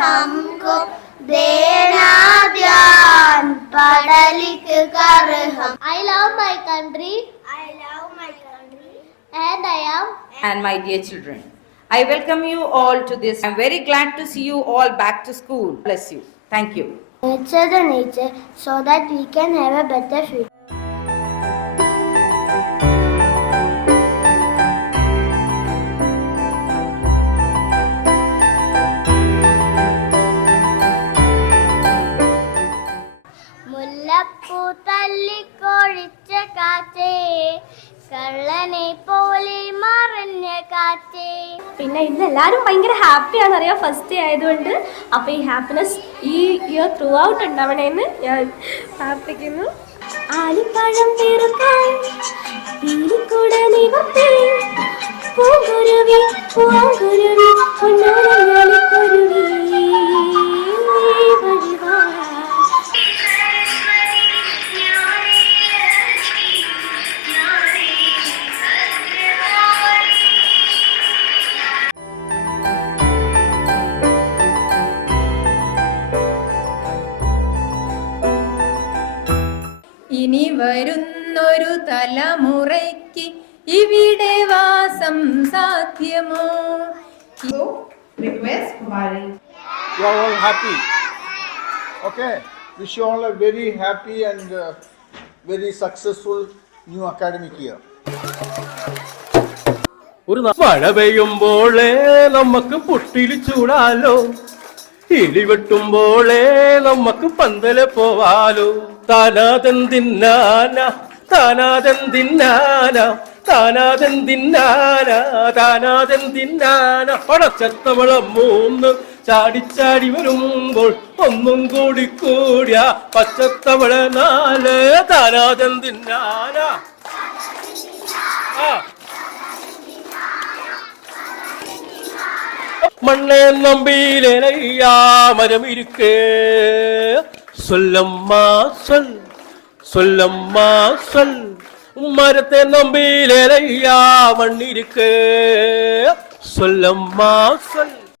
हमको देना ध्यान पढ़-लिख कर हम. I love my country. I love my country. And I am. And my dear children, I welcome you all to this. I'm very glad to see you all back to school. Bless you. Thank you. Nurture the nature so that we can have a better future. മുല്ലപ്പൂ തല്ലിക്കൊഴിച്ച കാറ്റേ കള്ളനെ പോലെ മറഞ്ഞ കാറ്റേ. പിന്നെ ഇന്ന് എല്ലാവരും ഭയങ്കര ഹാപ്പിയാണെന്നറിയാം, ഫസ്റ്റ് ഡേ ആയതുകൊണ്ട്. അപ്പോൾ ഈ ഹാപ്പിനെസ് ഈ ഇയർ ത്രൂ ഔട്ട് ഉണ്ടാവണേന്ന് ഞാൻ പ്രാർത്ഥിക്കുന്നു. ആലിപ്പഴം തീർക്കാൻ പീലിക്കൂട നിവർത്തി പൂങ്കുരുവി പൂങ്കുരുവി പൊന്നാരങ്ങാലിക്കുരുവി ഇനി വരുന്നൊരു തലമുറയ്ക്ക് ഇവിടെ വാസം സാധ്യമോ? You are all happy. Okay. Wish you all a very happy and very successful new academic year. ഒരു മഴ പെയ്യുമ്പോളേ നമുക്ക് പുട്ടിൽ ചൂടാലോ, ഇടി വെട്ടുമ്പോളേ നമുക്ക് പന്തല് പോവാലോ. താനാതെന്തിന്നാന താനാതെന്തിന്നാന താനാതെന്തിന്നാന താനാതെന്തിന്നാന. പടച്ചത്തവളം മൂന്ന് ചാടിച്ചാടി വരുമ്പോൾ ഒന്നും കൂടി കൂടിയ പച്ചത്തവള നാല്. താനാതെന്തിന്നാന மண்ணே நம்பியிலையா மரம் இருக்கே. சொல்லம்மா சொல் சொல்லம்மா சொல், மரத்தை நம்பியிலையா மண் இருக்கே. சொல்லம்மா சொல்.